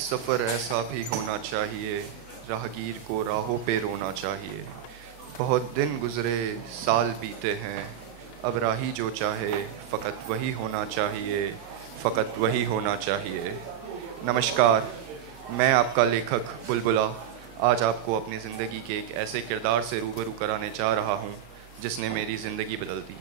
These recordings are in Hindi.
एक सफ़र ऐसा भी होना चाहिए, राहगीर को राहों पे रोना चाहिए। बहुत दिन गुज़रे, साल बीते हैं, अब राही जो चाहे फ़कत वही होना चाहिए, फ़कत वही होना चाहिए। नमस्कार, मैं आपका लेखक बुलबुला आज आपको अपनी ज़िंदगी के एक ऐसे किरदार से रूबरू कराने जा रहा हूँ जिसने मेरी ज़िंदगी बदल दी।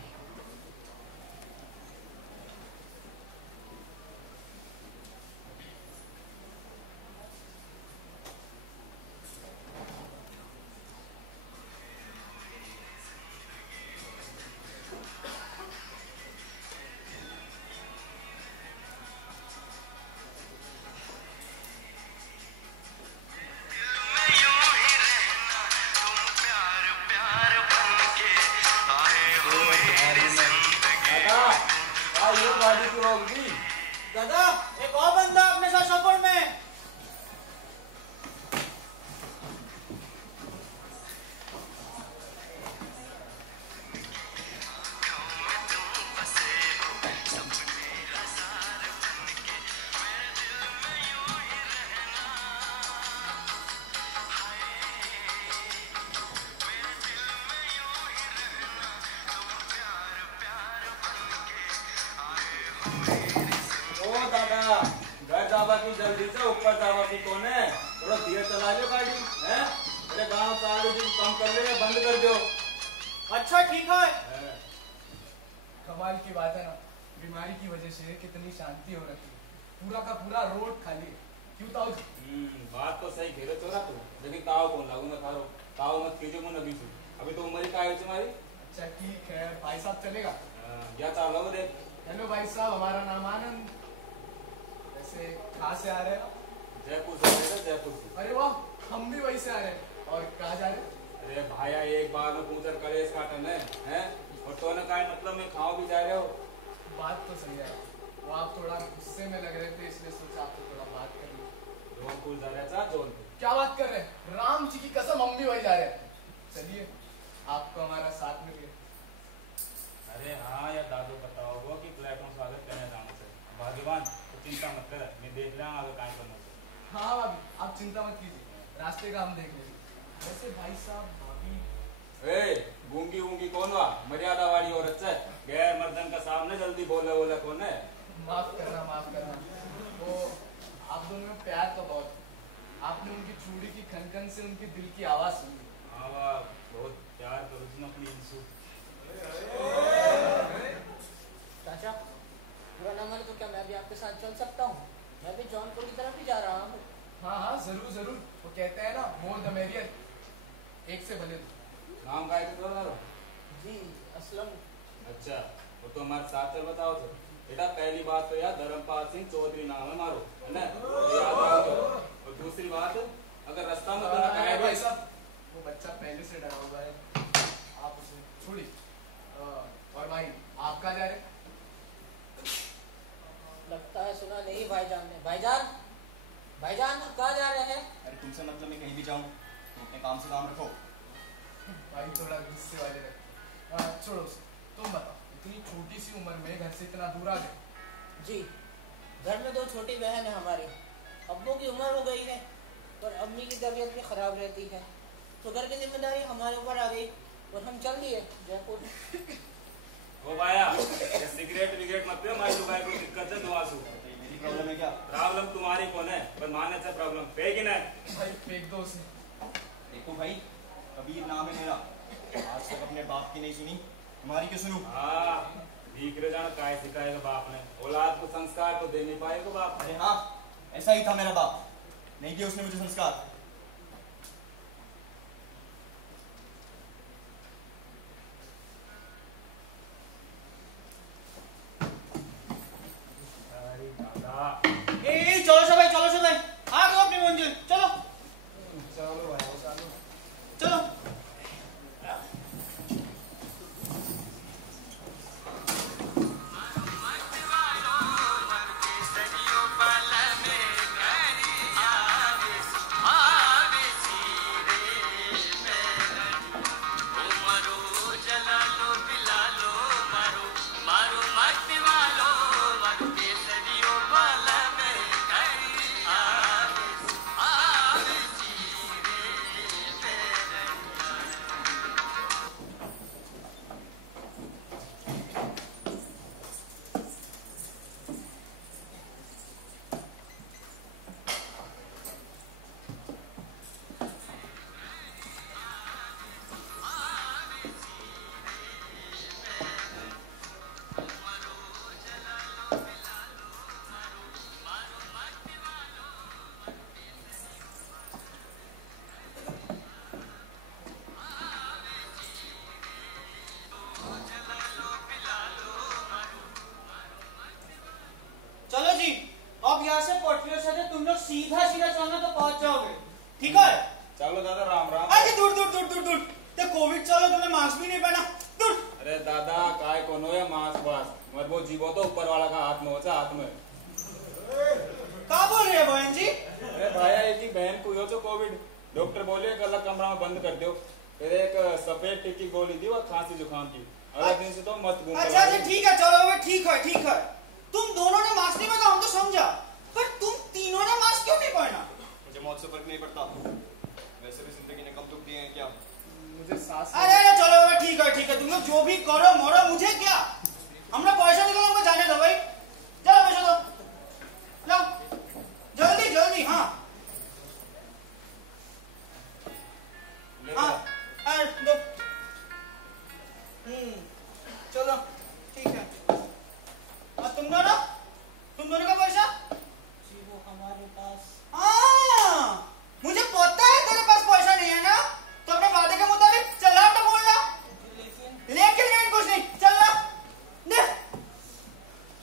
दादा, एक और बंदा अपने साथ सफर में। जल्दी से ऊपर जावा की कौन है? थोड़ा धीरे चला लो गाड़ी हैं? अरे गांव सारे दिन कम कर ले, बंद कर दो। अच्छा ठीक है। कमाल की बात है ना, बीमारी की वजह से कितनी शांति हो रखी, पूरा का पूरा रोड खाली। क्यों ताऊ? बात तो सही घेरे चोरा तू, लेकिन ताऊ कौन लागू ना थारो, ताऊ मत कीजिए मुन अभी से, अभी तो उम्र ही का है तुम्हारी। अच्छा ठीक है, भाई साहब चलेगा? या चालो देख। हेलो भाई साहब, हमारा नाम आनंद। वैसे कहाँ से आ रहे हैं? जयपुर से आ रहे हैं, जयपुर से। अरे वाह, हम भी वहीं से आ रहे हैं। और कहाँ जा रहे हैं? अरे भाया एक बार में पूछर कलेश काटन है, और तो ने का मतलब में खाओ भी जा रहे हो। बात तो सही है, वो आप थोड़ा गुस्से में लग रहे थे, इसलिए सोचा आपको थोड़ा बात कर लूं। जौनपुर जा रहे था, जौनपुर। क्या बात कर रहे हैं? राम जी की कसम, हम भी वहीं जा रहे हैं। चलिए, आपको हमारा साथ मिल गया। अरे हाँ यार, दादू बताओ वो कि प्लेटफॉर्म स्वागत करने जाने से भाग्यवान, तो चिंता मत कर, मैं देख रहा हूँ आगे काम करना से। हाँ भाभी, आप चिंता मत कीजिए, रास्ते का हम देख लेंगे। वैसे भाई साहब, भाभी ए गूंगी वूंगी कौन हुआ? मर्यादा वाली औरत से गैर मर्दन का सामने जल्दी बोले बोले कौन है? माफ करना, माफ करना। वो आप दोनों में प्यार तो बहुत, आपने उनकी चूड़ी की खनखन से उनके दिल की आवाज सुनी। हाँ वाह, बहुत प्यार करो तुम अपनी इंसू। चाचा, बुरा ना माने तो क्या मैं भी आपके साथ चल सकता हूँ? मैं भी जौनपुर की तरफ ही जा रहा हूँ। हाँ हाँ, जरूर जरूर। वो कहते हैं ना, मोर द मेरियर, एक से भले। नाम का है तो जी असलम। अच्छा, वो तो हमारे साथ चल बताओ तो। बेटा पहली बात तो यार धर्मपाल सिंह चौधरी नाम है मारो, है ना? याद रखो। और दूसरी बात, अगर रास्ता में तो ना भाई साहब, वो बच्चा पहले से डरा हुआ है, आप उसे छोड़िए। और भाई, आप कहाँ जा रहे हैं? लगता है सुना नहीं भाईजान ने। भाईजान, भाईजान आप कहाँ जा रहे हैं? अरे तुमसे मतलब मैं कहीं भी जाऊं, तुम अपने काम से काम रखो। भाई थोड़ा गुस्से वाले रहे। छोड़ो उसे, तुम बताओ, इतनी छोटी सी उम्र में घर से इतना दूर आ गए? जी, घर में दो छोटी बहन है हमारी। अब्बू की उम्र हो गई है, पर अम्मी की तबीयत भी खराब रहती है, तो घर की जिम्मेदारी हमारे ऊपर आ गई और हम चल दिए जयपुर। ओ भाया, ये सिगरेट विगरेट मत पियो, मारी भाई को दिक्कत है दुआसू। मेरी प्रॉब्लम है क्या? प्रॉब्लम तुम्हारी कौन है? पर मानने से प्रॉब्लम फेंक ही नहीं। भाई फेंक दो उसे। देखो भाई, कबीर नाम है मेरा, आज तक अपने बाप की नहीं सुनी, हमारी क्यों सुनूं? हाँ, भीख रे जाना काय सिखाएगा बाप ने, औलाद को संस्कार तो दे नहीं पाएगा बाप। अरे हाँ, ऐसा ही था मेरा बाप, नहीं दिया उसने मुझे संस्कार। चलो सब चलो सब आ गए अपनी मंजिल। चलो चलो भाई, चलो चलो। आ सीधा सीधा चलना तो पहुंच जाओगे, ठीक है? चलो दादा, राम राम। अरे दूर दूर दूर दूर दूर, ते कोविड चलो, तुमने मास्क भी नहीं पहना, दूर। अरे दादा काय कोनो या मास्क वास मत वो जीवो तो ऊपर वाला का हाथ में होता, हाथ में। क्या बोल रहे हैं बहन जी? अरे भाया एक ही बहन को हो तो कोविड, डॉक्टर बोले एक अलग कमरा में बंद कर दो, फिर एक सफेद टिक्की गोली दी वो खांसी जुकाम की, अगले दिन से तो मत घूम। अच्छा अच्छा ठीक है, चलो भाई ठीक है ठीक है। तुम दोनों ने मास्क नहीं पहना हम तो समझा, पर तुम तीनों ने मास्क क्यों नहीं पहना? मुझे मौत से फर्क नहीं पड़ता, वैसे भी जिंदगी ने कम दुख दिए हैं क्या? मुझे सांस अरे अरे चलो भाई ठीक है ठीक है, तुम लोग जो भी करो मोरो, मुझे क्या? हमरा पैसा निकलो, हमको जाने दो भाई, चलो पैसा दो, लो जल्दी जल्दी। हाँ हाँ अरे दो। चलो ठीक है। और तुम दोनों का पैसा? जी वो हमारे पास। हाँ मुझे पता है तेरे पास पैसा नहीं है ना, तो अपने वादे के मुताबिक चल रहा तो बोल रहा, लेकिन कुछ नहीं चल रहा दे।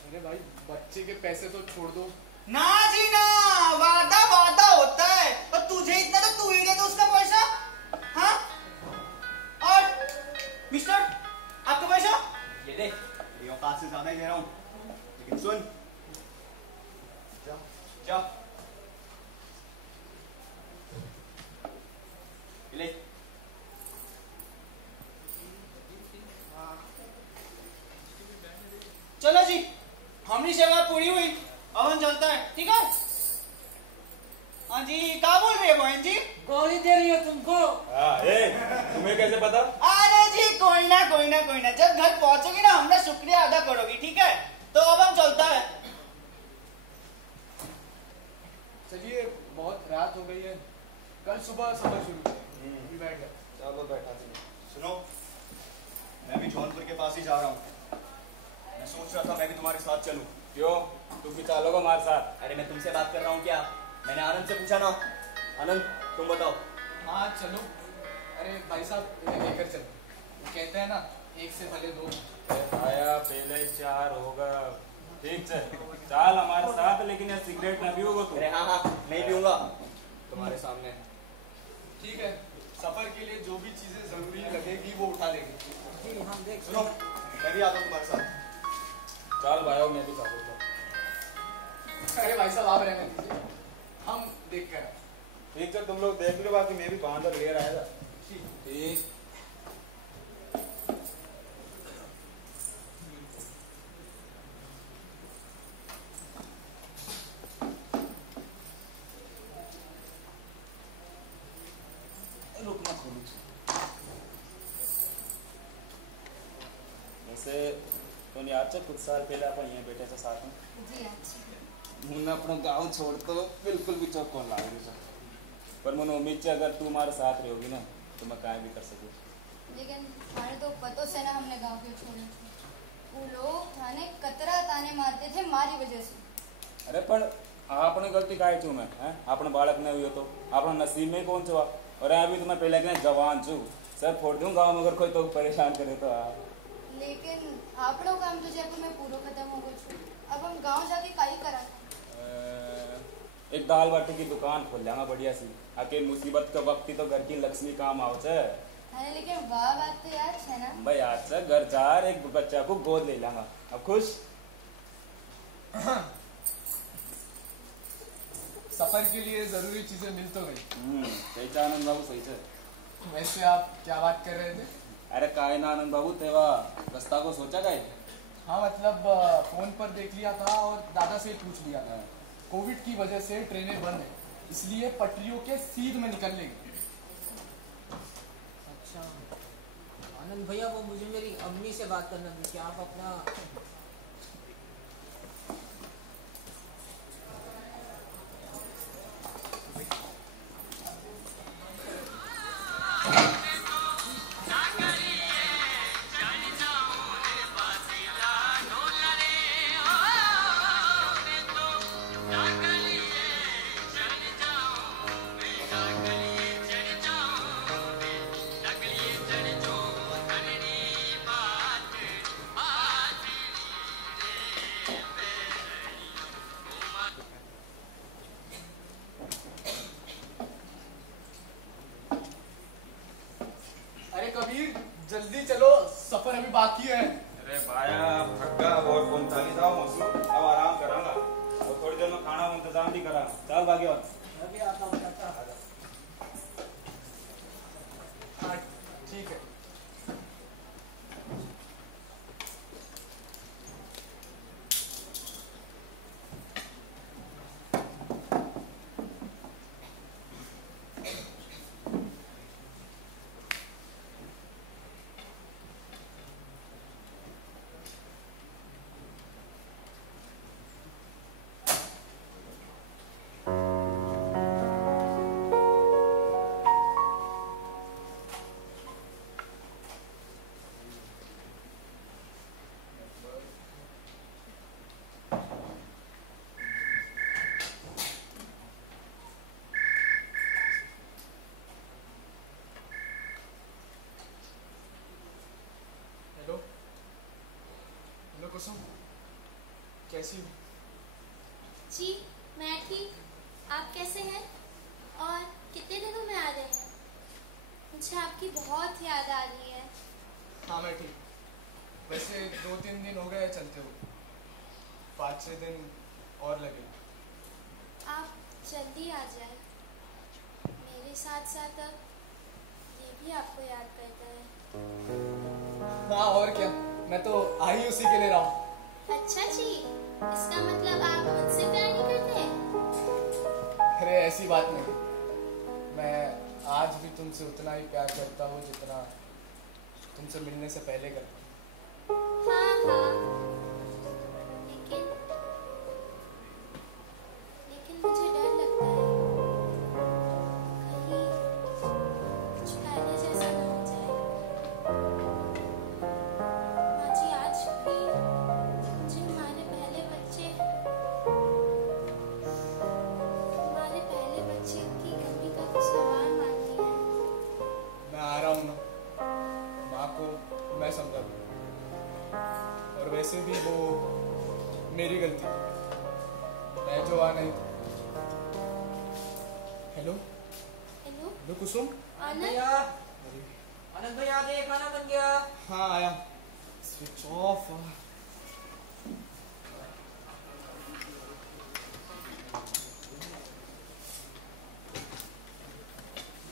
अरे भाई बच्चे के पैसे तो छोड़ दो ना जी ना, वादा वादा होता है, और तुझे इतना तो तू ही दे दो उसका पैसा। हाँ और मिस्टर आपका पैसा? ये देख, तेरी औकात से ज्यादा ही दे रहा हूँ, लेकिन सुन, जा जा ले। चलो जी, हमारी सेवा पूरी हुई, अब हम चलता है, ठीक है? हाँ जी, क्या बोल रही है बहन जी? गोली दे रही हो तुमको। तुम्हें कैसे पता? अरे जी कोई ना कोई ना कोई ना, जब घर पहुंचोगी ना हमारा शुक्रिया अदा करोगी, ठीक है? तो अब हम चलता है। चलिए बहुत रात हो गई है, कल सुबह सफर शुरू करेंगे। बैठ गया। चलो बैठा। सुनो, मैं भी जौनपुर के पास ही जा रहा हूँ, मैं सोच रहा था मैं भी तुम्हारे साथ चलूं। क्यों, तुम भी चलोगे हमारे साथ? अरे मैं तुमसे बात कर रहा हूँ क्या? मैंने आनंद से पूछा ना। आनंद तुम बताओ। हाँ चलो। अरे भाई साहब इन्हें लेकर चलो, कहते हैं ना एक से भले दो। आया पहले 4 होगा, ठीक है चल हमारे साथ, लेकिन ये सिगरेट ना पियोगे तू। अरे हाँ हाँ नहीं पीऊंगा, तुम्हारे सामने। ठीक है, सफर के लिए जो भी चीजें जरूरी लगेगी वो उठा लेंगे। जी हम देख। सुनो, मैं भी आता हूँ तुम्हारे साथ। चल भाई मैं भी साथ। अरे भाई साहब आप रहने दीजिए, हम देख कर। ठीक है तुम लोग देख लो, बाकी मैं भी बांध ले आएगा। ठीक। वैसे तो नहीं आज कुछ साल पहले अपन यहाँ बैठे थे साथ में। जी अच्छा। मुन्ना अपना गांव छोड़ तो बिल्कुल भी चौक कौन लाग रही, पर मैंने उम्मीद से अगर तू हमारे साथ रहोगी ना तो मैं काय भी कर सकूँ। लेकिन हमारे तो पतों से ना हमने गांव क्यों छोड़े थे, वो लोग थाने कतरा ताने मारते थे हमारी वजह से। अरे पर आपने गलती काय छू मैं हैं, आपने बालक नहीं हुई तो अपना नसीब में कौन छुआ, और अभी तो मैं पहले के जवान छू, सर फोड़ दूँ गाँव में अगर कोई तो परेशान करे तो। लेकिन आपड़ो काम तो जयपुर में पूरा खत्म हो गया, अब हम गांव जाके काई करा। एक दाल बाटी की दुकान खोल लेंगा बढ़िया सी, आके मुसीबत के वक्त ही तो घर की लक्ष्मी काम आओ छे। अरे लेकिन वाह बात तो याद है ना भाई आज से घर चार एक बच्चा को गोद ले लेंगा, अब खुश। सफर के लिए जरूरी चीजें मिल तो गई। सही था आनंद बाबू, सही से। वैसे आप क्या बात कर रहे थे? अरे काय ना आनंद बाबू, तेवा रास्ता को सोचा काय? हाँ मतलब फोन पर देख लिया था और दादा से पूछ लिया था, कोविड की वजह से ट्रेनें बंद है, इसलिए पटरियों के सीध में निकल लेंगे। अच्छा आनंद भैया, वो मुझे मेरी अम्मी से बात करना थी, क्या आप अपना बाकी है। अरे भाया थक्का और कौन था नहीं था मसू, अब आराम करांगा और थोड़ी देर में खाना इंतजाम भी करा। चल भाग्यवान मैं भी आता हूँ चाचा। हाँ ठीक है। हेलो हेलो कुसुम, कैसी हो? जी मैं ठीक। आप कैसे हैं और कितने दिनों में आ रहे हैं? मुझे आपकी बहुत याद आ रही है। हाँ मैं ठीक। वैसे 2-3 दिन हो गए चलते हो, 5-6 दिन और लगे। आप जल्दी आ जाए। मेरे साथ साथ अब ये भी आपको याद करता है। हाँ और क्या, मैं तो आ ही उसी के लिए रहा हूँ। अच्छा जी, इसका मतलब आप मुझसे प्यार नहीं करते? अरे ऐसी बात नहीं, मैं आज भी तुमसे उतना ही प्यार करता हूँ जितना तुमसे मिलने से पहले करता हूँ। हाँ लेकिन मुझे डर लगता है कहीं कुछ पहले जैसा ना हो जाए। माँ जी आज भी मुझे हमारे पहले बच्चे की कमी का कुछ सवाल मानती है। मैं आ रहा हूँ ना, माँ को मैं समझा दूँ। और वैसे भी वो मेरी गलती थी, मैं जो आ नहीं था। हेलो हेलो हेलो कुसुम। आनंद, भैया, आनंद भैया आ गए, खाना बन गया। हाँ आया। Switch off.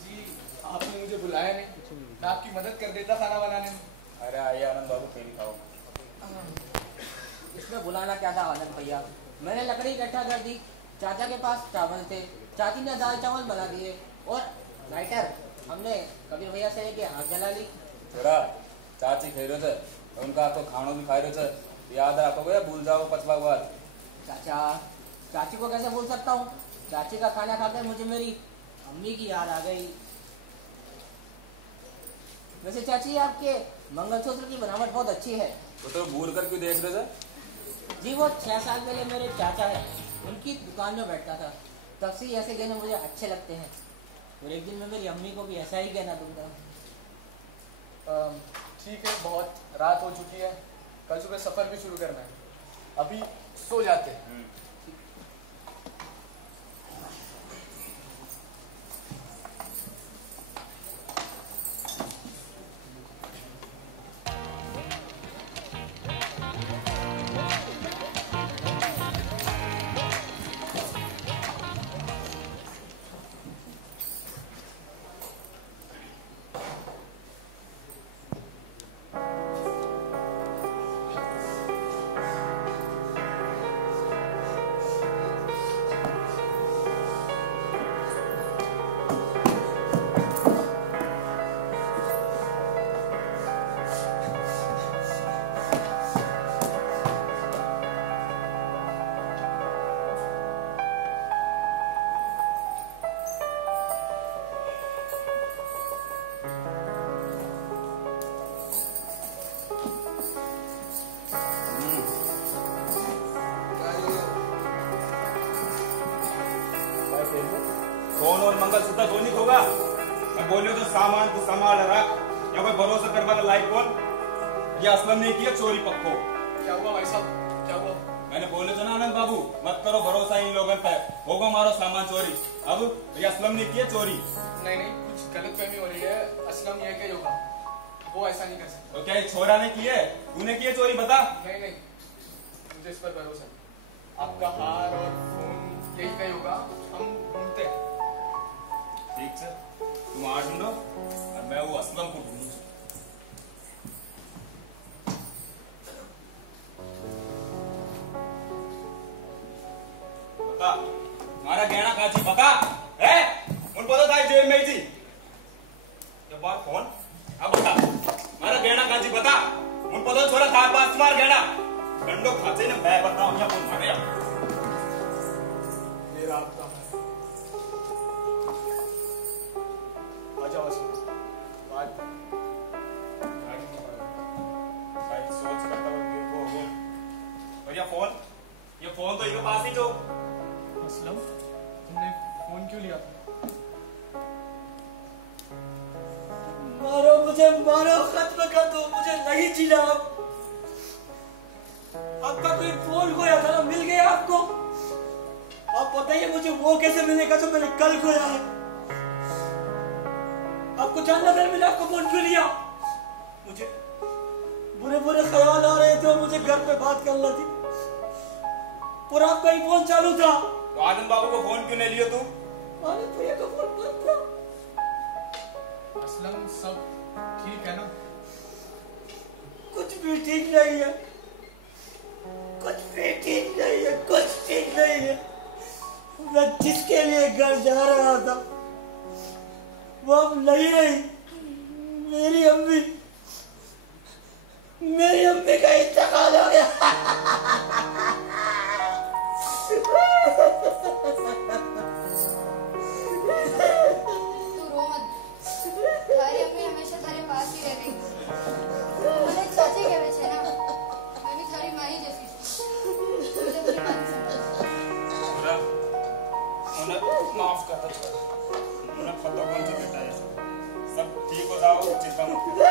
जी आपने मुझे बुलाया नहीं, मैं आपकी मदद कर देता खाना बनाने में। अरे आइए आनंद बाबू, पहले खाओ। इसमें बुलाना क्या था आनंद भैया, मैंने लकड़ी इकट्ठा कर दी, चाचा के पास चावल थे, चाची ने दाल चावल बना दिए और लाइटर हमने कबीर भैया से लेके आग जला ली। छोरा चाची खाई रहे थे, उनका तो खाना भी खाई रहे थे, याद रखोगे या भूल जाओ पछवा बार। चाचा, चाची को कैसे भूल सकता हूँ? चाची का खाना खाकर मुझे मेरी अम्मी की याद आ गई। वैसे चाची आपके मंगलसूत्र की बनावट बहुत अच्छी है। तो भूल कर क्यों देख रहे थे? जी वो 6 साल पहले मेरे चाचा है, उनकी दुकान में बैठता था, तब से ही ऐसे गहने मुझे अच्छे लगते हैं और एक दिन मैं मेरी अम्मी को भी ऐसा ही गहना दूंगा। ठीक है, बहुत रात हो चुकी है, कल सुबह सफर भी शुरू करना है, अभी सो जाते हैं। फोन और मंगलसूत्र धोनी होगा। मैं बोलियो तो सामान तू संभाल रख, या कोई भरोसा कर वाला लाइक कौन? ये असलम ने किया चोरी पक्को। क्या हुआ भाई साहब, क्या हुआ? मैंने बोले तो ना आनंद बाबू, मत करो भरोसा इन लोगों पे, होगा हमारा सामान चोरी। अब ये असलम ने किया चोरी। नहीं नहीं, कुछ गलत फहमी हो रही है, असलम ये क्या होगा? वो ऐसा नहीं कर सकता। तो क्या ये छोरा ने की है? तूने की है चोरी? बता। नहीं नहीं, मुझे इस पर भरोसा नहीं। आपका हार और फोन यही कहीं होगा, हम ढूंढते हैं। ठीक है, तुम हार ढूंढो और मैं वो असलम को ढूंढूं। बता, हमारा गहना कहाँ थी? बता। है? उन पता था जेब में ही थी। जब बार फोन, अब बता, हमारा गहना कहाँ थी? बता। उन पता छोरा था पास तुम्हारा गहना। गंडो खाते ने मैं बताऊं या फोन मारे। ये रात का है। आ जाओ बात गाड़ी में भाई सोच करता हूँ देखो हो गया। और ये फोन तो इनके पास ही जो। असलम, तुमने फोन क्यों लिया था? मारो मुझे, मारो, खत्म कर दो मुझे, नहीं जीना। आपका कोई फोन खोया था ना, मिल गया आपको? आप बताइए मुझे वो कैसे मिलेगा जो मैंने कल खोया है? आपको जानना था मैंने आपको फोन क्यों लिया? मुझे बुरे बुरे ख्याल आ रहे थे और मुझे घर पे बात करना थी और आपका ही फोन चालू था। तो आदम बाबू को फोन क्यों नहीं लिया तू? आनंद भैया का फोन बंद था। असलम, सब ठीक है ना? कुछ भी ठीक नहीं है, कुछ भी ठीक नहीं है, कुछ ठीक नहीं है। मैं जिसके लिए घर जा रहा था वो अब नहीं रही। मेरी अम्मी का इंतकाल हो गया। तू रो मत, તારી અમ્મી હંમેશા તારે પાસ ही रहेगी। મને સાચે કહેવે છે ને, मैं भी તારી માઈ જैसी છું। मुझे अपनी बात समझ। उन्हें माफ कर दो, उन्हें पता कौन सी बेटा है। सब ठीक हो जाओ, चिंता मत करो।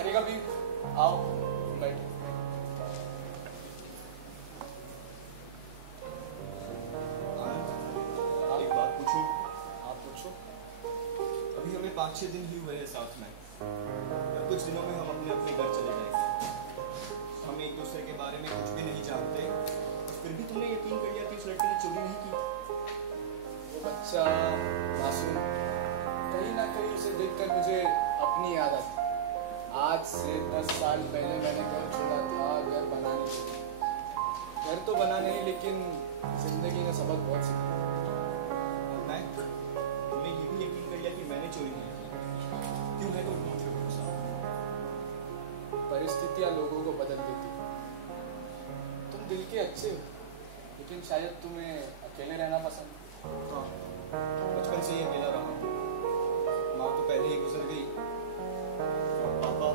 अरे कभी आओ, बैठो। एक बात पूछूं? आप पूछो। अभी हमें 5-6 दिन ही हुए हैं साथ में और कुछ दिनों में हम अपने अपने घर चले जाएंगे। हम एक दूसरे के बारे में कुछ भी नहीं जानते, फिर भी तुमने यकीन कर लिया कि उस लड़के ने चोरी नहीं की। वो बच्चा मासूम, कहीं ना कहीं उसे देखकर मुझे अपनी याद आती। आज से 10 साल पहले मैंने घर छोड़ा था घर बनाने के लिए। घर तो बना नहीं, लेकिन जिंदगी ने सबक बहुत सीखा। और मैं, तुमने ये भी यकीन कर लिया कि मैंने चोरी नहीं की। क्यों है तुम मुझ पे भरोसा? परिस्थितियां लोगों को बदल देती हैं। तुम दिल के अच्छे हो, लेकिन शायद तुम्हें अकेले रहना पसंद है। हाँ, बचपन से ही अकेला रहा हूँ। माँ तो पहले ही गुजर गई और पापा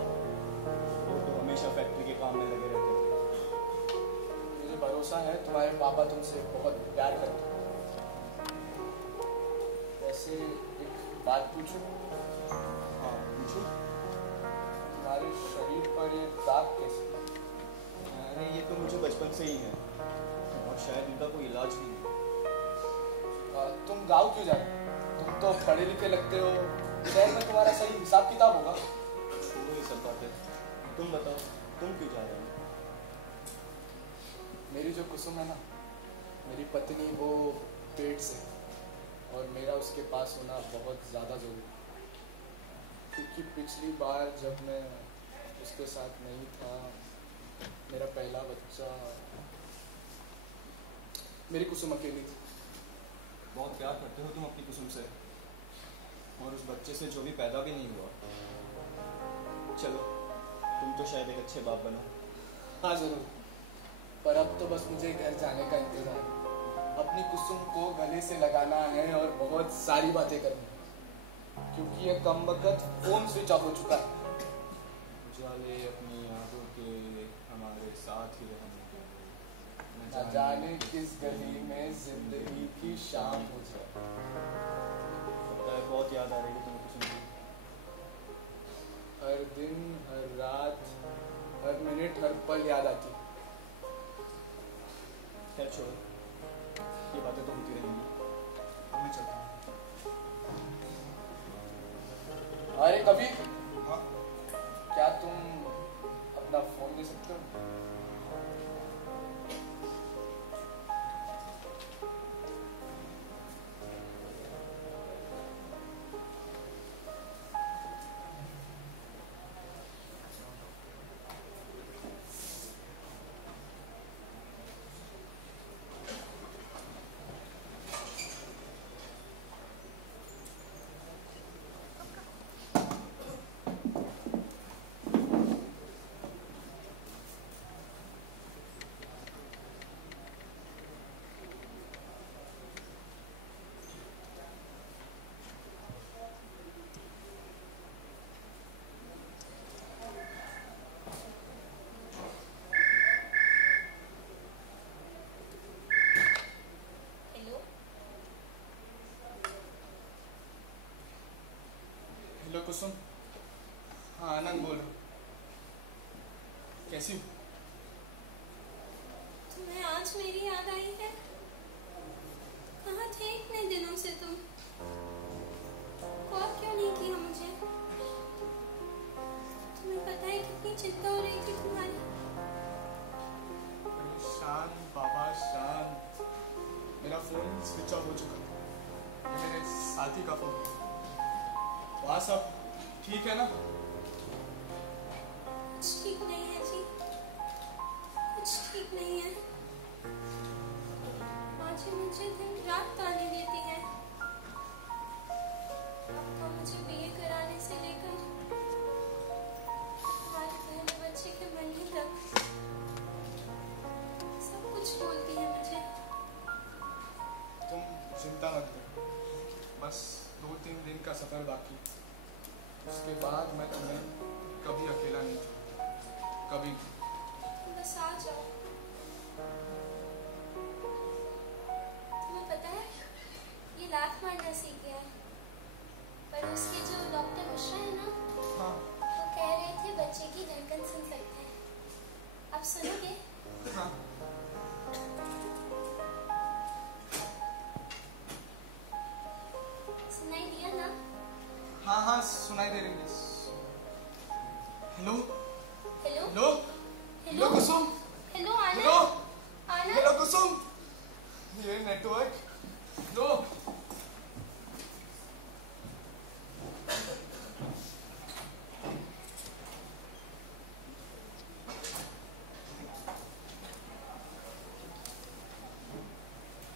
वो तो हमेशा फैक्ट्री के काम में लगे रहते थे। मुझे भरोसा है तुम्हारे पापा तुमसे बहुत प्यार करते हैं। वैसे एक बात पूछूं? हाँ पूछो। तुम्हारे शरीर पर ये दाग कैसे? अरे ये तो मुझे बचपन से ही है और शायद इनका कोई इलाज नहीं है। तुम गाँव क्यों जा रहे हो? तुम तो पढ़े लिखे लगते हो, शहर में तुम्हारा सही हिसाब किताब होगा। छोड़ो ये सब बातें, तुम बताओ तुम क्यों जा रहे हो? मेरी जो कुसुम है ना, मेरी पत्नी, वो पेट से, और मेरा उसके पास होना बहुत ज़्यादा जरूरी है। क्योंकि पिछली बार जब मैं उसके साथ नहीं था, मेरा पहला बच्चा, मेरी कुसुम अकेली थी। बहुत प्यार करते हो तुम अपनी कुसुम से और उस बच्चे से जो भी पैदा भी नहीं हुआ। चलो तुम तो शायद एक अच्छे बाप बनो। हाँ जरूर, पर अब तो बस मुझे घर जाने का इंतजार है। अपनी कुसुम को गले से लगाना है और बहुत सारी बातें करनी है। क्योंकि ये कमबख्त फोन स्विच ऑफ हो चुका है। जाले अपनी यादों के हमारे साथ ही रहने दो। न जाने किस गली में जिंदगी की शाम हो जाए। लगता है बहुत याद आ रही है तुमको सुन के। हर दिन, हर रात, हर मिनट, हर पल याद आती। खैर छोड़ो, ये बातें तो होती रहेंगी। मैं चलता हूँ। अरे कभी हाँ? क्या तुम अपना फोन दे सकते हो? हेलो, हेलो कुसुम। हाँ आनंद बोल रहा हूँ। कैसी हो? तुम्हें आज मेरी याद आई है? कहाँ थे इतने दिनों से तुम? कॉल क्यों नहीं किया मुझे? तुम्हें पता है कितनी चिंता हो रही थी तुम्हारी। शांत बाबा शांत। मेरा फोन स्विच ऑफ हो चुका है। ये मेरे साथी का फोन। वहाँ सब ठीक है ना? कुछ ठीक नहीं है जी, कुछ ठीक नहीं है। आज मुझे दिन रात ताने देती है। आपका मुझे बीए कराने से लेकर हमारे पहले बच्चे के बनने तक सब कुछ बोलती है मुझे। तुम चिंता मत करो, बस 2-3 दिन का सफर बाकी। उसके बाद मैं तुम्हें कभी अकेला नहीं छोड़ूंगा, कभी। बस आ जाओ। तुम्हें पता है ये लात मारना सीख गया है, पर उसके जो डॉक्टर मिश्रा है ना, हाँ वो कह रहे थे बच्चे की धड़कन सुन सकते हैं। आप सुनोगे? हाँ। सुनाई दिया ना? हाँ हाँ सुनाई दे रही है। हेलो हेलो हेलो हेलो कुसुम। हेलो हेलो आनंद हेलो कुसुम। ये नेटवर्क। हेलो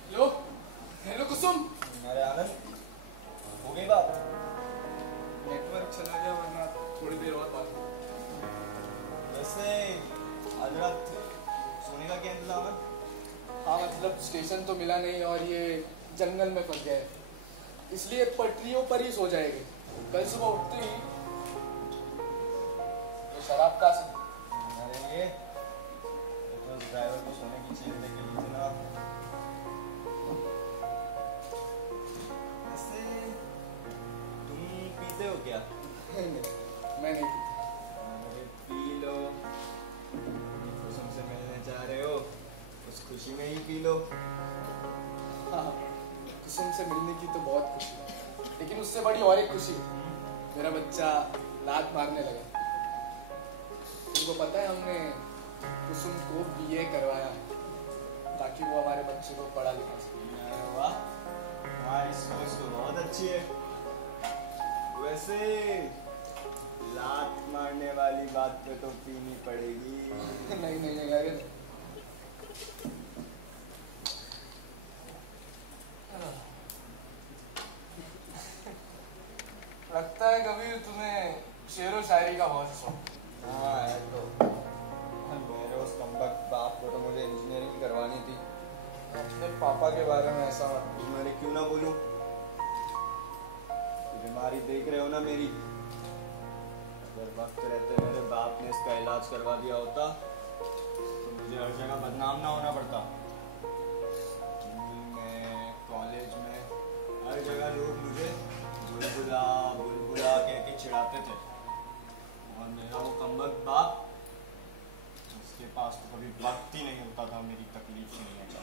हेलो हेलो कुसुम। अरे आनंद, हो गई बात? नेटवर्क चला गया, वरना थोड़ी देर और बात करो। वैसे आज रात सोने का क्या इंतजाम है? हाँ मतलब स्टेशन तो मिला नहीं और ये जंगल में फंस गए, इसलिए पटरियों पर ही सो जाएंगे। कल सुबह उठते ही ये शराब का से। अरे ये तो ड्राइवर को सोने की चीज लेके लीजिए ना। वैसे तुम पीते हो क्या? मैं नहीं पीता। अरे पी लो, कुसुम से मिलने जा रहे हो, उस खुशी में ही पी लो। हाँ कुसुम से मिलने की तो बहुत खुशी है, लेकिन उससे बड़ी और एक खुशी है, मेरा बच्चा लात मारने लगा। तुमको पता है हमने कुसुम को बीए करवाया है ताकि वो हमारे बच्चे को पढ़ा लिखा सके। अरे वाह, तुम्हारी सोच तो बहुत अच्छी है। वैसे लात मारने वाली बात पे तो पीनी पड़ेगी। नहीं नहीं नहीं अरे लगता है कभी तुम्हें शेरो शायरी का बहुत शौक। हाँ है तो। मेरे उस कमबख्त बाप को तो मुझे इंजीनियरिंग करवानी थी। अपने पापा के बारे में ऐसा मत। मैंने क्यों ना बोलूं? बीमारी देख रहे हो ना मेरी। अगर वक्त रहते मेरे बाप ने इसका इलाज करवा दिया होता तो मुझे हर जगह बदनाम ना होना पड़ता। में कॉलेज में हर जगह लोग मुझे बुलबुला बुलबुला कह के चिढ़ाते थे। और मेरा वो कमबख्त बाप, उसके पास तो कभी वक्त ही नहीं होता था मेरी तकलीफ सुनने का।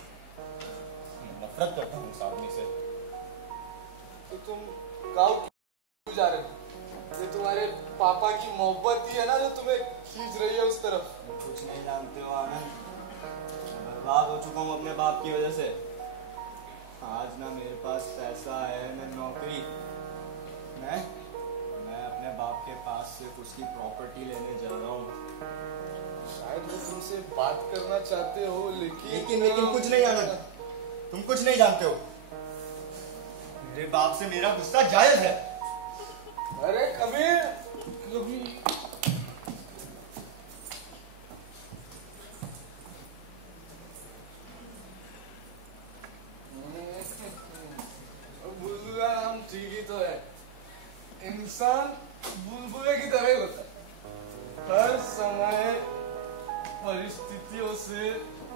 नफरत करता हूँ उस आदमी से। तो तुम गाँव क्यों जा रहे हो? ये तुम्हारे पापा की मोहब्बत ही है ना जो तुम्हें खींच रही है उस तरफ। कुछ नहीं जानते हो आनंद, बर्बाद हो चुका हूँ अपने बाप की वजह से। आज ना मेरे पास पैसा है न नौकरी। मैं अपने बाप के पास से उसकी प्रॉपर्टी लेने जा रहा हूँ। शायद वो तुमसे बात करना चाहते हो लेकिन कुछ नहीं आनंद, तुम कुछ नहीं जानते हो। मेरे बाप से मेरा गुस्सा जायज है। अरे कभी बुलबुला नाम ठीक ही तो है। इंसान बुलबुले की तरह होता है, हर समय परिस्थितियों से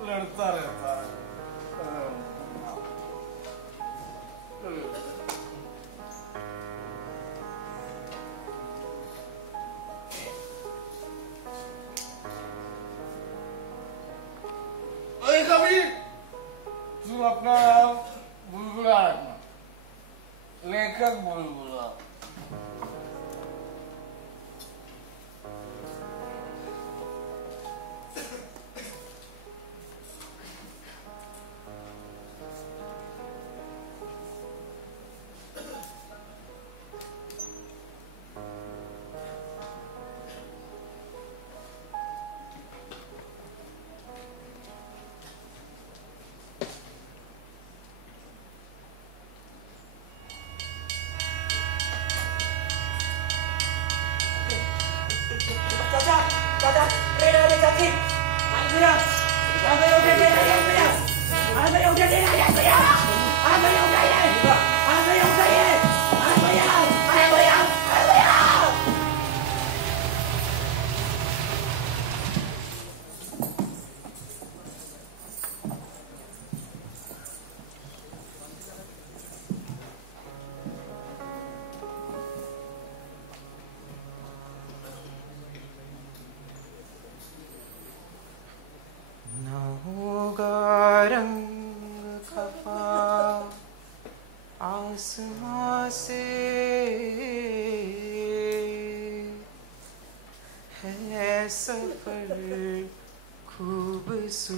लड़ता रहता है। अरे कभी तुम अपना नाम बुलबुला रखना, लेखक बुलबुला। चाचा ट्रेन आ गई चाची। आज भैया उठे ट्रेन आ गई भैया। आज भैया उठे ट्रेन आ गई भैया। आज भैया उठाइए, आज भैया उठाइए, आज भैया, अरे भैया, अरे भैया। आसमां से है सफर खूबसूरत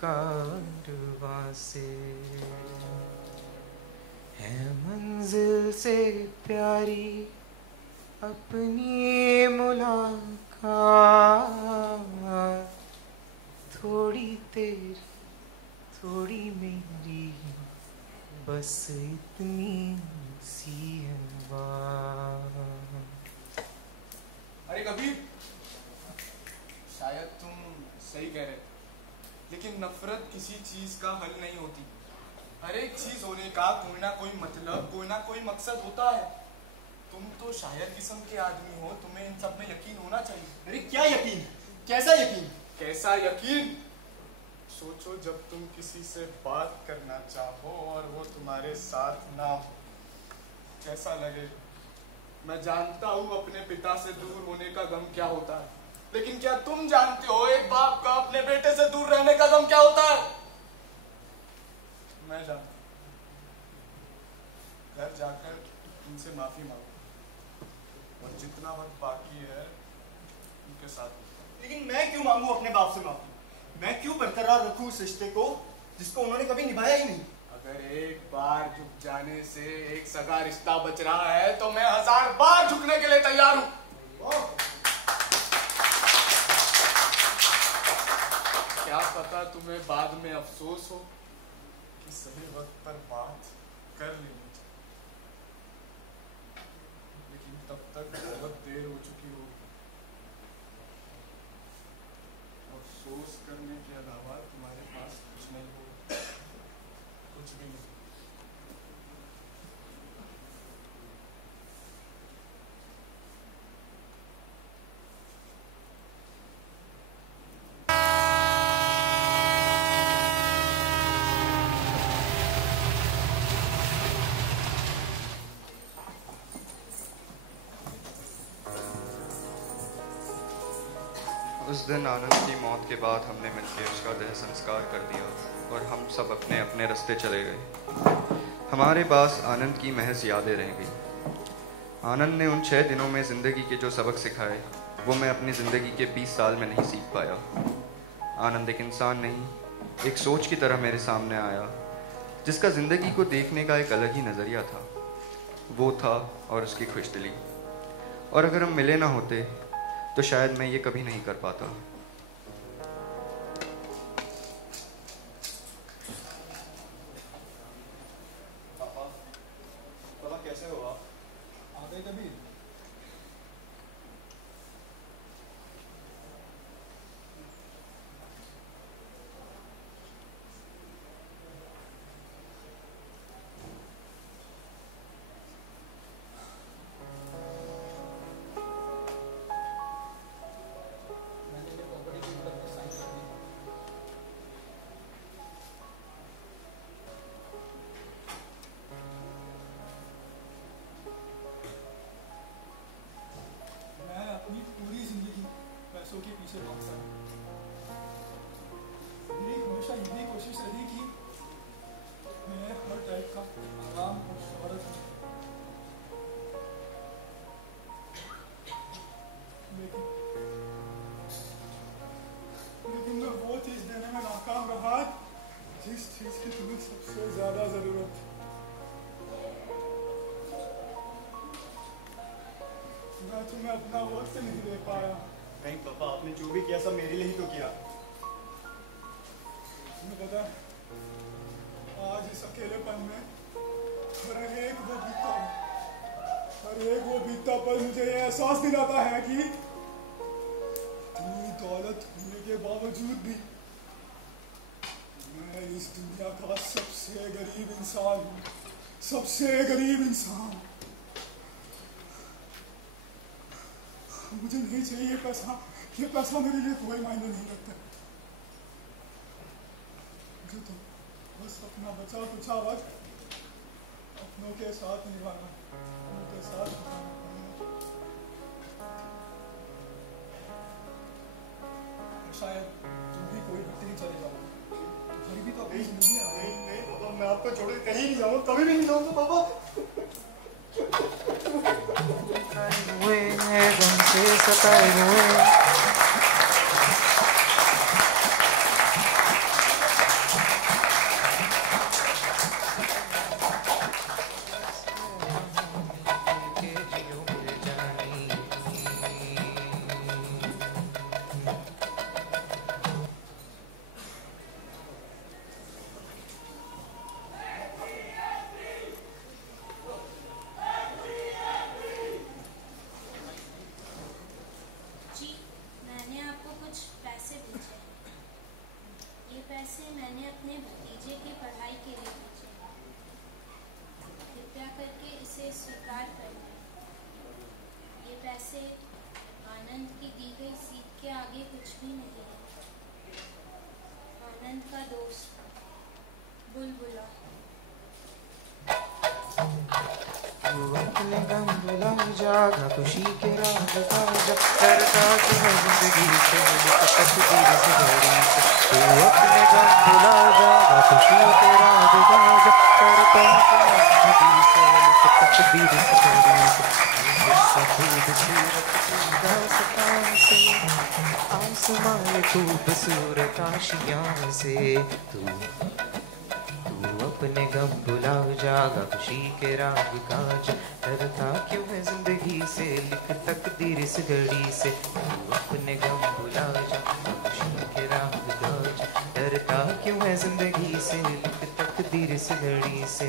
कारवां से, है मंजिल से प्यारी अपनी मुलाकात। थोड़ी तेरी थोड़ी मेरी बस इतनी सी है बात। अरे कबीर, शायद तुम सही कह रहे, लेकिन नफरत किसी चीज का हल नहीं होती। हर एक चीज होने का कोई ना कोई मतलब, कोई ना कोई मकसद होता है। तुम तो शायर किस्म के आदमी हो, तुम्हें इन सब में यकीन होना चाहिए। अरे क्या यकीन? कैसा यकीन? कैसा यकीन? सोचो जब तुम किसी से बात करना चाहो और वो तुम्हारे साथ ना हो, कैसा लगे। मैं जानता हूँ अपने पिता से दूर होने का गम क्या होता है, लेकिन क्या तुम जानते हो एक बाप का अपने बेटे से दूर रहने का गम क्या होता है? मैं जानता हूँ। घर जाकर उनसे माफी मांगो और जितना वक्त बाकी है उनके साथ। लेकिन मैं क्यों मांगू अपने बाप से माफी? मैं क्यों बरकरार रखूं उस रिश्ते को जिसको उन्होंने कभी निभाया ही नहीं? अगर एक बार झुक जाने से एक सगा रिश्ता बच रहा है तो मैं 1000 बार झुकने के लिए तैयार हूं। क्या पता तुम्हें बाद में अफसोस हो कि सही वक्त पर बात कर लेनी चाहिए, लेकिन तब तक बहुत देर हो चुकी होगी। अफसोस करने के अलावा तुम्हारे पास कुछ नहीं होगा, कुछ भी नहीं। उस दिन आनंद की मौत के बाद हमने मिलकर उसका देह संस्कार कर दिया और हम सब अपने अपने रास्ते चले गए। हमारे पास आनंद की महज यादें रह गई। आनंद ने उन 6 दिनों में ज़िंदगी के जो सबक सिखाए वो मैं अपनी ज़िंदगी के 20 साल में नहीं सीख पाया। आनंद एक इंसान नहीं, एक सोच की तरह मेरे सामने आया जिसका ज़िंदगी को देखने का एक अलग ही नज़रिया था। वो था और उसकी खुशदिली। और अगर हम मिले ना होते तो शायद मैं ये कभी नहीं कर पाता। पापा कैसे हो आप? आ गए कभी? अपनी पूरी जिंदगी पैसों के पीछे भागता हूँ। मेरी हमेशा यही कोशिश रही कि मैं हर टाइप का आराम और शोहरत हूँ, लेकिन मैं वो चीज देने में नाकाम रहा जिस चीज की तुम्हें सबसे ज्यादा जरूरत थी। मैं तुम्हें अपना वक्त नहीं दे पाया। नहीं पापा, आपने जो भी किया सब मेरे लिए ही तो किया। तुम्हें पता है, आज इस अकेलेपन में हर एक वो बीतता पल मुझे ये एहसास दिलाता है कि इतनी दौलत होने के बावजूद भी मैं इस दुनिया का सबसे गरीब इंसान हूँ, सबसे गरीब इंसान। मुझे नहीं चाहिए पैसा, ये पैसा मेरे लिए कोई मायने नहीं रखता। मुझे तो बस अपना बचा कुचा वक्त अपनों के साथ निभाना, उनके साथ निभाना। शायद तुम भी कोई वक्त नहीं चले जाओ, तुम्हारी भी तो अपनी जिंदगी है। नहीं पापा, मैं आपको छोड़ के कहीं नहीं जाऊँ, कभी भी नहीं जाऊँगा पापा। हुए हैं गम से सताए हुए, आनंद की दी गई सीख के आगे कुछ भी नहीं है। आनंद का दोस्त बुलबुला। तू अपने गम भुला जागा, खुशी के राह बता जा, करता कि मैं जिंदगी से तकदीर से घड़ी से। तू अपने गम भुला जागा, खुशी के राह बता जा, करता कि मैं जिंदगी से तकदीर से घड़ी से। आसमान खूबसूरत आशियाँ से तू अपने गम भुला जागा, खुशी के राग काज डरता क्यों है जिंदगी से, लिख तकदीर इस घड़ी से। तू अपने गम भुला जागा, खुशी के राग काज डरता क्यों है जिंदगी से, लिख तकदीर इस घड़ी से।